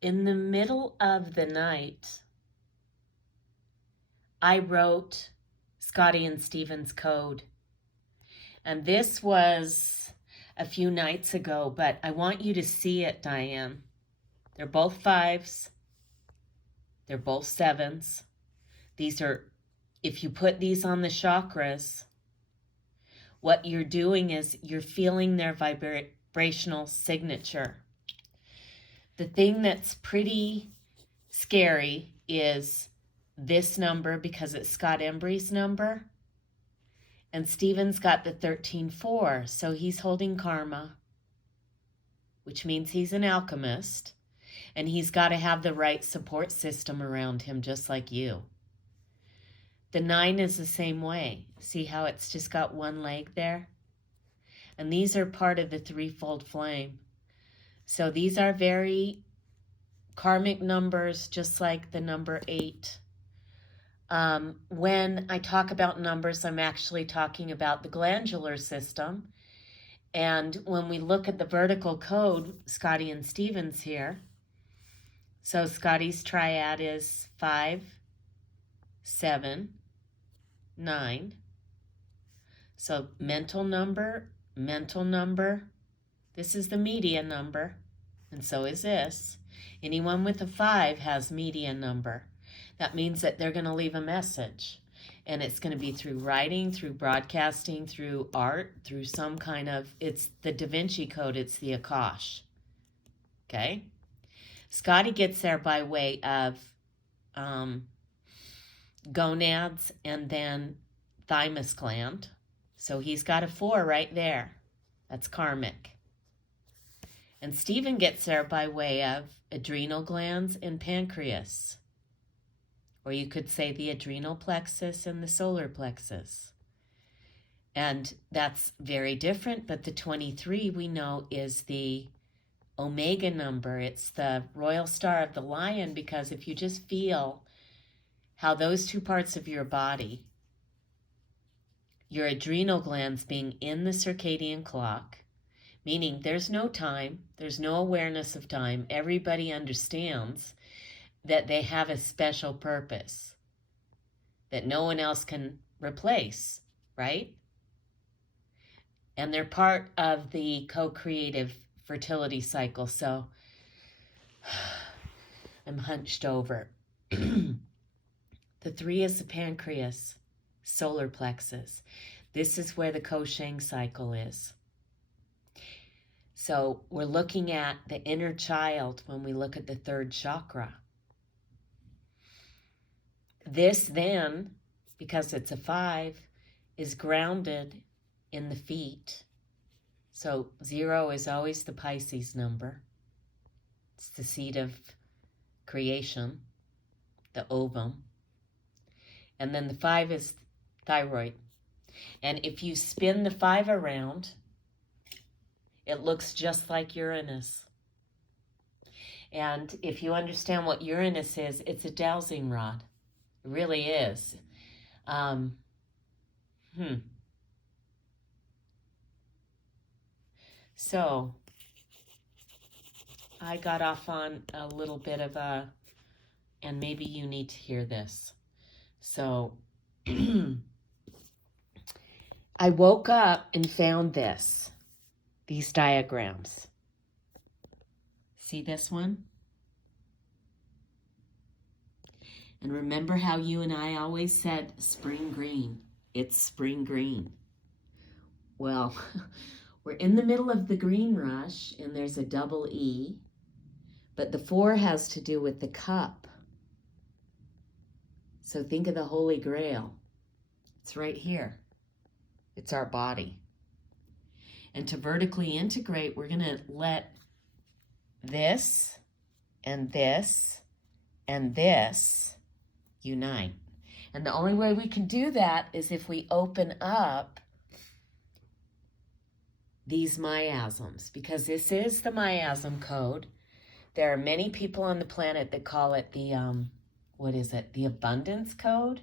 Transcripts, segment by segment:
In the middle of the night, I wrote Scotty and Stephen's code. And this was a few nights ago, but I want you to see it, Diane. They're both 5s. They're both 7s. These are, if you put these on the chakras, what you're doing is you're feeling their vibrational signature. The thing that's pretty scary is this number, because it's Scott Embry's number. And Stephen's got the 13-4, so he's holding karma, which means he's an alchemist, and he's got to have the right support system around him, just like you. The 9 is the same way. See how it's just got one leg there? And these are part of the threefold flame. So these are very karmic numbers, just like the number 8. When I talk about numbers, I'm actually talking about the glandular system. And when we look at the vertical code, Scotty and Stephen's here. So Scotty's triad is 5, 7, 9. So mental number. This is the media number, and so is this. Anyone with a 5 has media number. That means that they're going to leave a message, and it's going to be through writing, through broadcasting, through art, through some kind of, it's the Da Vinci Code, it's the Akash. Okay? Scotty gets there by way of gonads and then thymus gland. So he's got a 4 right there. That's karmic. And Stephen gets there by way of adrenal glands and pancreas. Or you could say the adrenal plexus and the solar plexus. And that's very different, but the 23 we know is the omega number. It's the royal star of the lion, because if you just feel how those two parts of your body, your adrenal glands being in the circadian clock, meaning there's no time, there's no awareness of time. Everybody understands that they have a special purpose that no one else can replace, right? And they're part of the co-creative fertility cycle. So I'm hunched over. The 3 is the pancreas, solar plexus. This is where the Koshang cycle is. So we're looking at the inner child when we look at the 3rd chakra. This then, because it's a 5, is grounded in the feet. So 0 is always the Pisces number. It's the seed of creation, the ovum. And then the 5 is thyroid. And if you spin the 5 around, it looks just like Uranus. And if you understand what Uranus is, it's a dowsing rod. It really is. So I got off on a little bit of a, and maybe you need to hear this. So I woke up and found these diagrams. See this one? And remember how you and I always said spring green. It's spring green. Well, we're in the middle of the green rush, and there's a double E, but the 4 has to do with the cup. So think of the Holy Grail. It's right here. It's our body. And to vertically integrate, we're going to let this and this and this unite. And the only way we can do that is if we open up these miasms, because this is the miasm code. There are many people on the planet that call it the, the abundance code.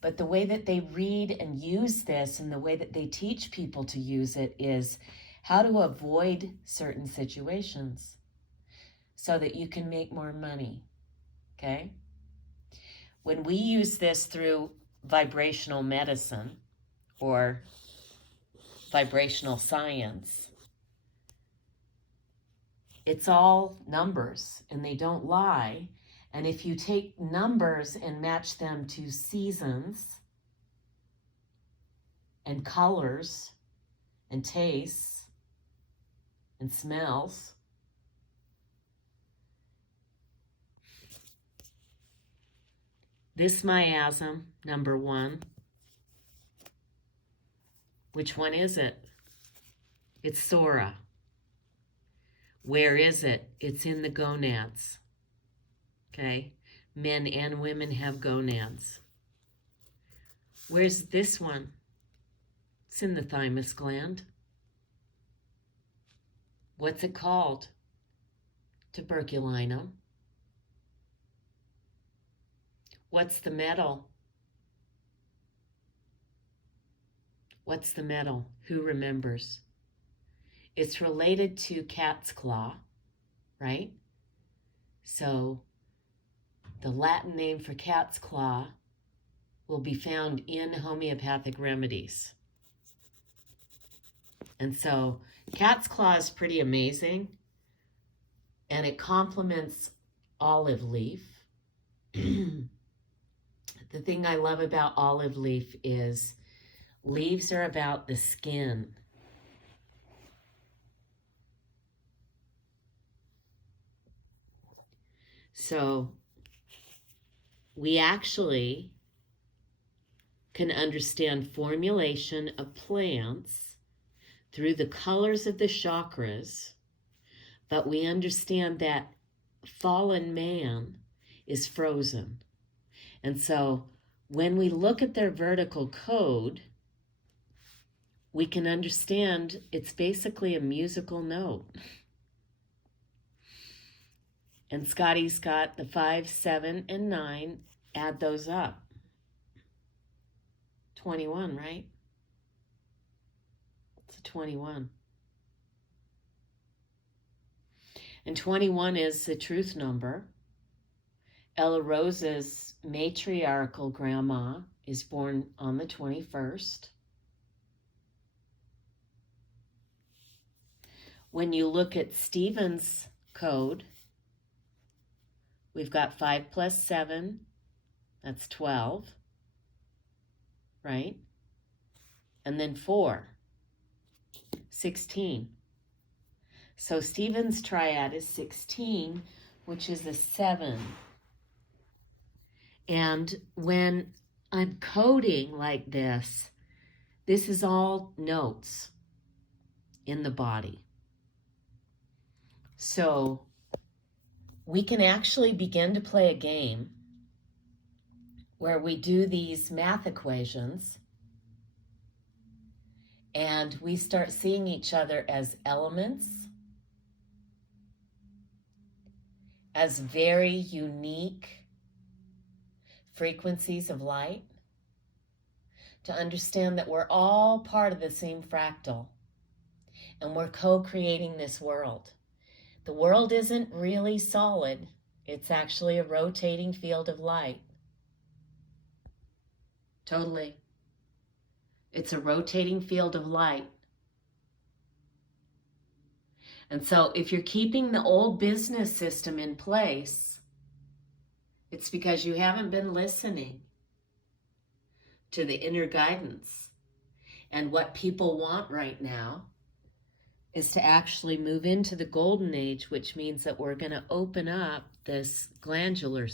But the way that they read and use this, and the way that they teach people to use it, is how to avoid certain situations. so that you can make more money, okay? When we use this through vibrational medicine or vibrational science, it's all numbers and they don't lie. And if you take numbers and match them to seasons and colors and tastes and smells, this miasm, number 1, which one is it? It's Sora. Where is it? It's in the gonads. Okay? Men and women have gonads. Where's this one? It's in the thymus gland. What's it called? Tuberculinum. What's the metal? What's the metal? Who remembers? It's related to cat's claw, right? So the Latin name for cat's claw will be found in homeopathic remedies. And so cat's claw is pretty amazing, and it complements olive leaf. The thing I love about olive leaf is leaves are about the skin. So we actually can understand formulation of plants through the colors of the chakras, but we understand that fallen man is frozen. And so when we look at their vertical code, we can understand it's basically a musical note. And Scotty's got the 5, 7, and 9. Add those up. 21, right? It's a 21. And 21 is the truth number. Ella Rose's matriarchal grandma is born on the 21st. When you look at Stephen's code, we've got 5 plus 7, that's 12, right? And then 4, 16. So Stephen's triad is 16, which is a 7. And when I'm coding like this is all notes in the body. So we can actually begin to play a game where we do these math equations and we start seeing each other as elements, as very unique frequencies of light, to understand that we're all part of the same fractal and we're co-creating this world. The world isn't really solid. It's actually a rotating field of light. Totally. It's a rotating field of light. And so if you're keeping the old business system in place, it's because you haven't been listening to the inner guidance. And what people want right now is to actually move into the golden age, which means that we're going to open up this glandular